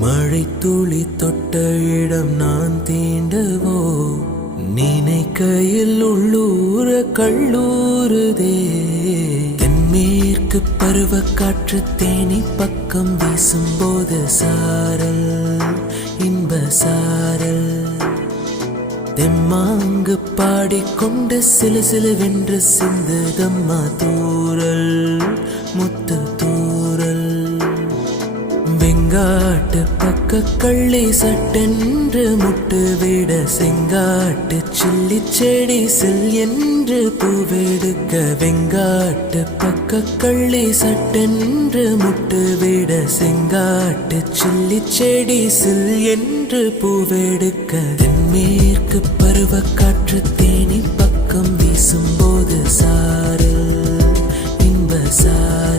மழை துளி தொட்ட இடம் நான் தீண்டவோ, நினைக்கையில் உள்ளூர கல்லூருதே. தென்மேற்கு பருவ காற்று தேனி பக்கம் வீசும்போது சாரல், இன்ப சாரல். தெம்மாங்கு பாடிக்கொண்டு சில சிலவென்று சிந்துதம்மா தூரல், முத்து தூரல். வெங்காட்டு பக்க கள்ளி சட்டென்று முட்டுவிட, செங்காட்டு சில்லி செடி செல் என்று பூவெடுக்க. வெங்காட்டு பக்க கள்ளி சட்டென்று முட்டுவிட, செங்காட்டு சில்லி செடி செல் என்று பூவெடுக்க. தென்மேற்கு பருவ காற்று தேனி பக்கம் வீசும்போது சாரல், இன்ப சாரல்.